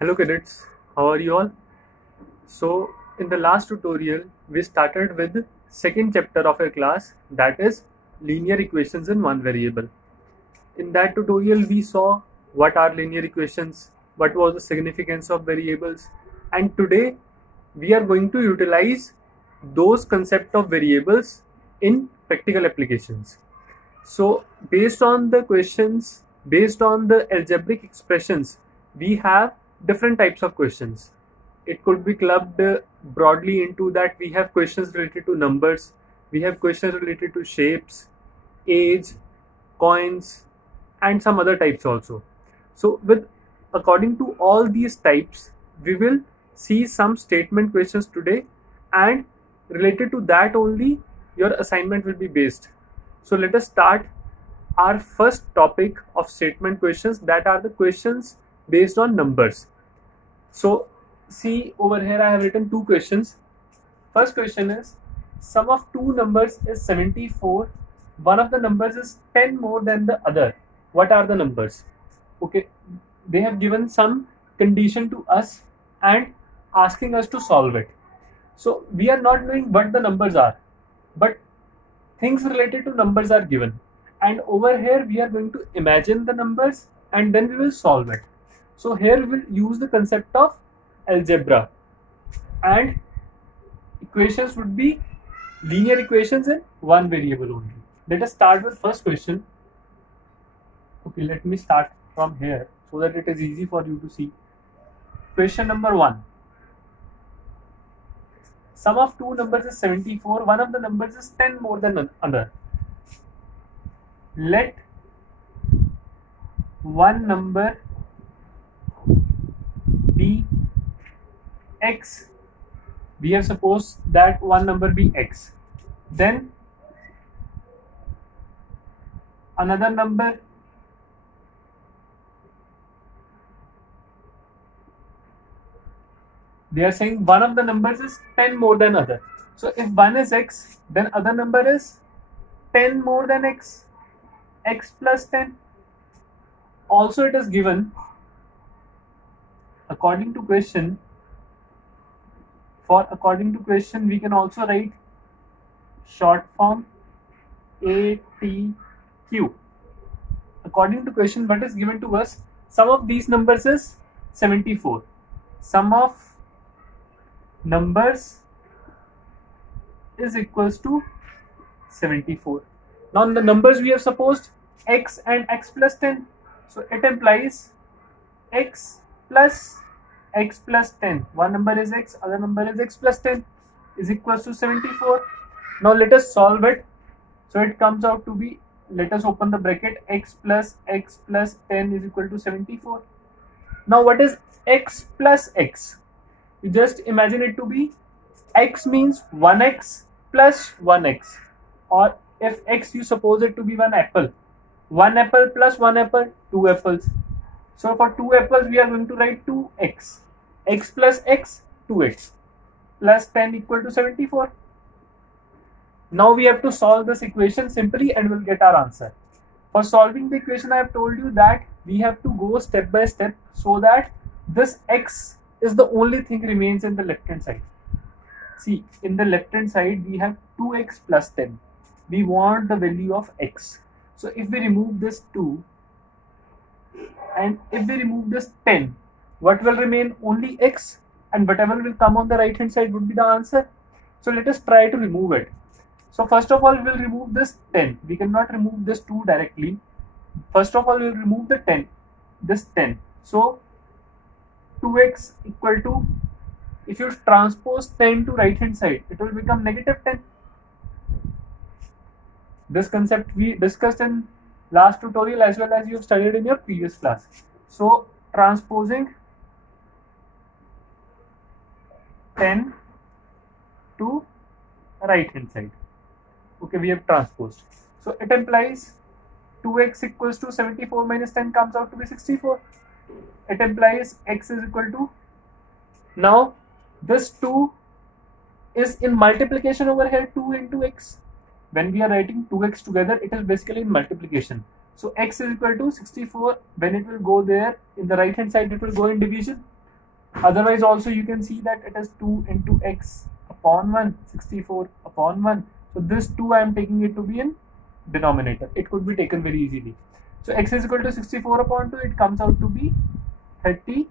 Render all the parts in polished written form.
Hello cadets, how are you all? So in the last tutorial we started with second chapter of a class, that is linear equations in one variable. In that tutorial we saw what are linear equations, what was the significance of variables, and today we are going to utilize those concept of variables in practical applications. So based on the questions, based on the algebraic expressions, we have different types of questions. It could be clubbed broadly into that we have questions related to numbers, we have questions related to shapes, age, coins, and some other types also. So with according to all these types, we will see some statement questions today, and related to that only your assignment will be based. So let us start our first topic of statement questions, that are the questions based on numbers. So see over here I have written two questions. First question is, sum of two numbers is 74. One of the numbers is 10 more than the other. What are the numbers? Okay, they have given some condition to us and asking us to solve it. So we are not knowing what the numbers are, but things related to numbers are given, and over here we are going to imagine the numbers and then we will solve it. So here we will use the concept of algebra, and equations would be linear equations in one variable only. Let us start with first question. Okay, let me start from here so that it is easy for you to see. Question number 1. Sum of two numbers is 74. One of the numbers is 10 more than other. Let one number be x. We have supposed that one number be x. Then another number they are saying one of the numbers is 10 more than other. So if one is x, then other number is 10 more than x, x plus 10. Also it is given according to question. For according to question we can also write short form ATQ. According to question, what is given to us? Sum of these numbers is 74. Sum of numbers is equals to 74. Now in the numbers we have supposed x and x plus 10. So it implies x plus 10. One number is x, other number is x plus 10 is equals to 74. Now let us solve it. So it comes out to be, let us open the bracket, x plus 10 is equal to 74. Now what is x plus x? You just imagine it to be x means 1x plus 1x, or if x you suppose it to be one apple plus one apple, two apples. So for two apples we are going to write 2x, x plus x, 2x, plus 10 equal to 74. Now we have to solve this equation simply and we'll get our answer. For solving the equation I have told you that we have to go step by step so that this x is the only thing remains in the left hand side. See, in the left hand side we have 2x plus 10. We want the value of x. So if we remove this 2 and if we remove this 10, what will remain? Only x, and whatever will come on the right hand side would be the answer. So let us try to remove it. So first of all we will remove this 10. We cannot remove this 2 directly. First of all we will remove the 10, this 10. So 2x equal to, if you transpose 10 to right hand side, it will become negative 10. This concept we discussed in last tutorial as well as you have studied in your previous class. So transposing 10 to right hand side. Okay, we have transposed. So it implies 2x equals to 74 minus 10 comes out to be 64. It implies x is equal to, now this 2 is in multiplication over here, 2 into x. When we are writing 2x together, it is basically in multiplication. So x is equal to 64. When it will go there in the right hand side, it will go in division. Otherwise also you can see that it is 2 into x upon 1, 64 upon 1. So this 2 I am taking it to be in denominator. It could be taken very easily. So x is equal to 64 upon 2, it comes out to be 32.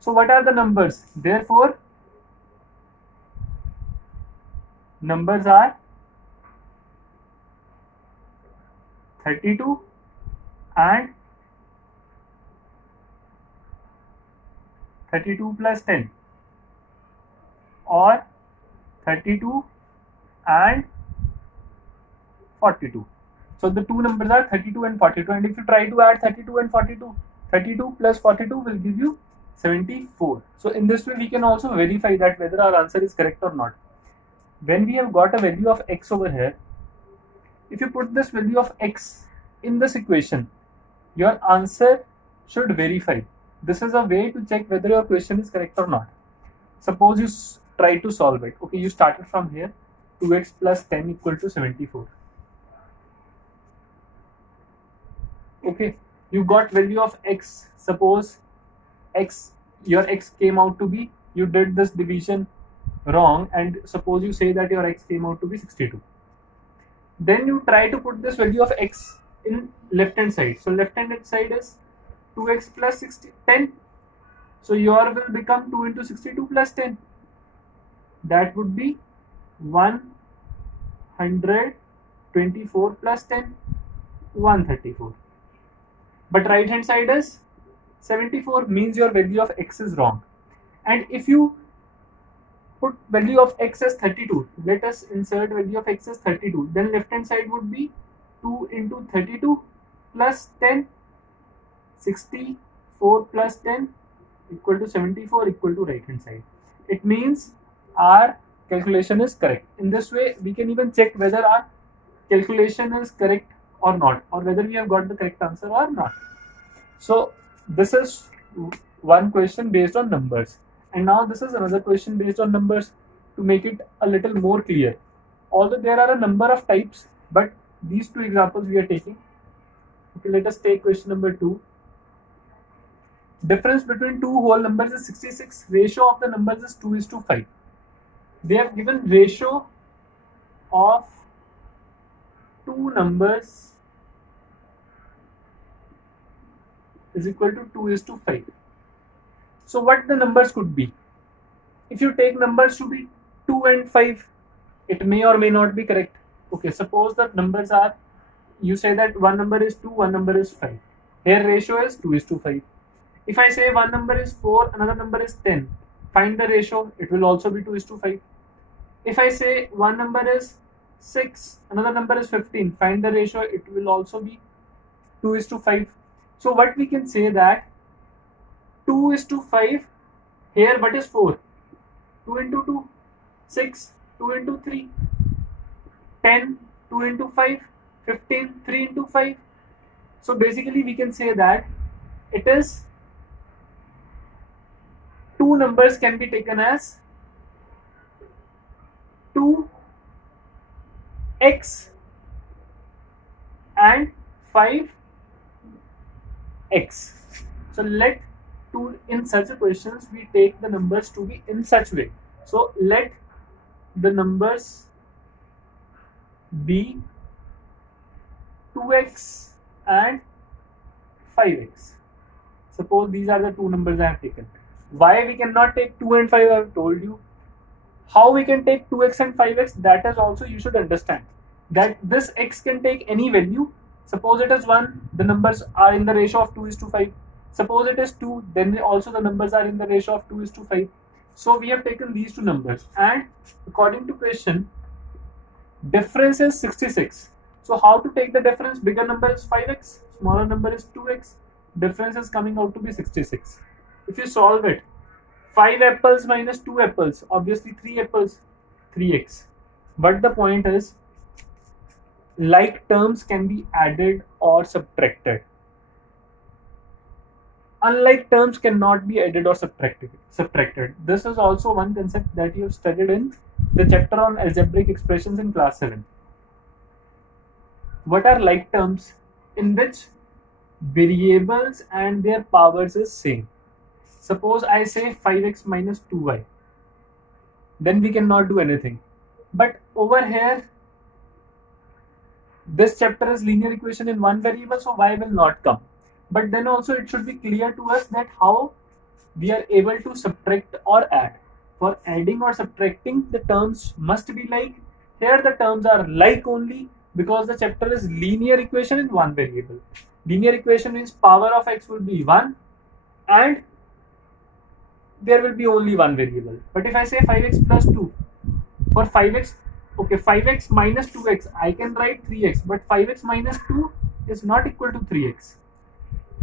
So what are the numbers? Therefore, numbers are 32 and 32 plus 10, or 32 and 42. So the two numbers are 32 and 42, and if you try to add 32 and 42, 32 plus 42 will give you 74. So in this way we can also verify that whether our answer is correct or not. When we have got a value of x over here, if you put this value of x in this equation, your answer should verify. This is a way to check whether your question is correct or not. Suppose you try to solve it. Okay, you started from here, 2x plus 10 equal to 74. Okay, you got value of x. Suppose your x came out to be, you did this division wrong, and suppose you say that your x came out to be 62. Then you try to put this value of x in left hand side. So left hand side is 2x plus 10. So your will become 2 into 62 plus 10. That would be 124 plus 10, 134. But right hand side is 74, means your value of x is wrong. And if you put value of x as 32, let us insert value of x as 32, then left hand side would be 2 into 32 plus 10, 64 plus 10 equal to 74 equal to right hand side. It means our calculation is correct. In this way we can even check whether our calculation is correct or not, or whether we have got the correct answer or not. So this is one question based on numbers, and now this is another question based on numbers to make it a little more clear. Although there are a number of types, but these two examples we are taking. Okay, let us take question number 2. Difference between two whole numbers is 66. Ratio of the numbers is 2:5. They have given ratio of two numbers is equal to 2:5. So what the numbers could be? If you take numbers to be 2 and 5, it may or may not be correct. Okay, suppose that numbers are, you say that one number is 2, one number is 5. Here ratio is 2:5. If I say one number is 4, another number is 10, find the ratio, it will also be 2:5. If I say one number is 6, another number is 15, find the ratio, it will also be 2:5. So what we can say that 2:5, here what is 4? 2 into 2, 6, 2 into 3, 10, 2 into 5, 15, 3 into 5. So basically we can say that it is, two numbers can be taken as 2x and 5x. So let in such questions we take the numbers to be in such way. So let the numbers be 2x and 5x. Suppose these are the two numbers I have taken. Why we cannot take 2 and 5 I have told you. How we can take 2x and 5x, that is also you should understand. That this x can take any value. Suppose it is 1, the numbers are in the ratio of 2:5. Suppose it is 2, then also the numbers are in the ratio of 2:5. So we have taken these two numbers, and according to question, difference is 66. So how to take the difference? Bigger number is 5x, smaller number is 2x. Difference is coming out to be 66. If you solve it, 5 apples minus 2 apples, obviously 3 apples, 3x. But the point is, like terms can be added or subtracted. Unlike terms cannot be added or subtracted. This is also one concept that you have studied in the chapter on algebraic expressions in class 7. What are like terms? In which variables and their powers is same. Suppose I say 5x minus 2y, then we cannot do anything. But over here, this chapter is linear equation in one variable, so y will not come. But then also it should be clear to us that how we are able to subtract or add. For adding or subtracting, the terms must be like. Here the terms are like only because the chapter is linear equation in one variable. Linear equation means power of x will be 1 and there will be only one variable. But if I say 5x plus 2, for 5x, okay, 5x minus 2x, I can write 3x, but 5x minus 2 is not equal to 3x.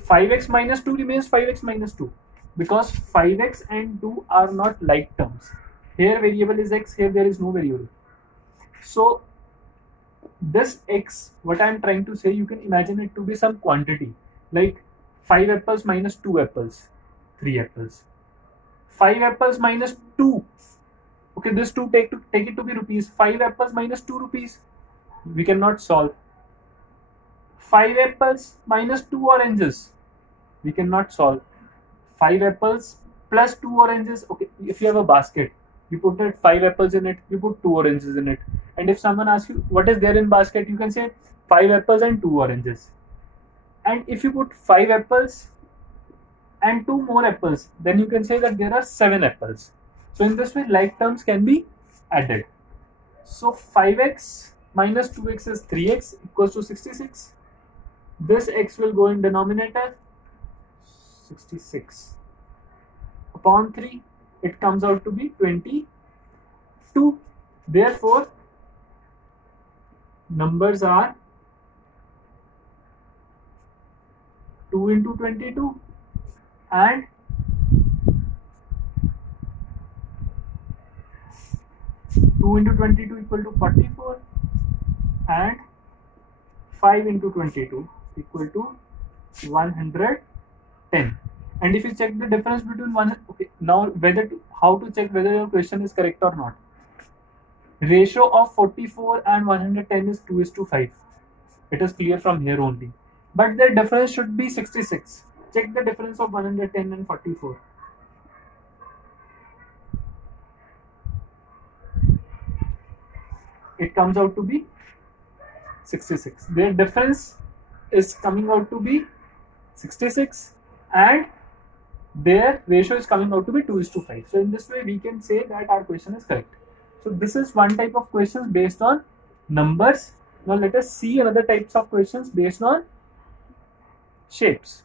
5x minus 2 remains 5x minus 2 because 5x and 2 are not like terms. Here variable is x, here there is no variable. So this x, what I am trying to say, you can imagine it to be some quantity like 5 apples minus 2 apples, 3 apples. 5 apples minus 2. Okay, this 2 take it to be rupees. 5 apples minus 2 rupees. We cannot solve. 5 apples minus 2 oranges. We cannot solve. 5 apples plus 2 oranges. Okay, if you have a basket, you put 5 apples in it, you put 2 oranges in it. And if someone asks you what is there in basket, you can say 5 apples and 2 oranges. And if you put 5 apples and 2 more apples, then you can say that there are 7 apples. So in this way, like terms can be added. So 5x minus 2x is 3x equals to 66. This x will go in denominator, 66 upon 3. It comes out to be 22. Therefore, numbers are 2 into 22 and 2 into 22 equal to 44 and 5 into 22 equal to 110. And if you check the difference between one, okay, now how to check whether your question is correct or not. Ratio of 44 and 110 is 2:5. It is clear from here only. But the difference should be 66. Check the difference of 110 and 44. It comes out to be 66. Their difference is coming out to be 66 and their ratio is coming out to be 2:5. So in this way we can say that our question is correct. So this is one type of questions based on numbers. Now let us see another types of questions based on shapes.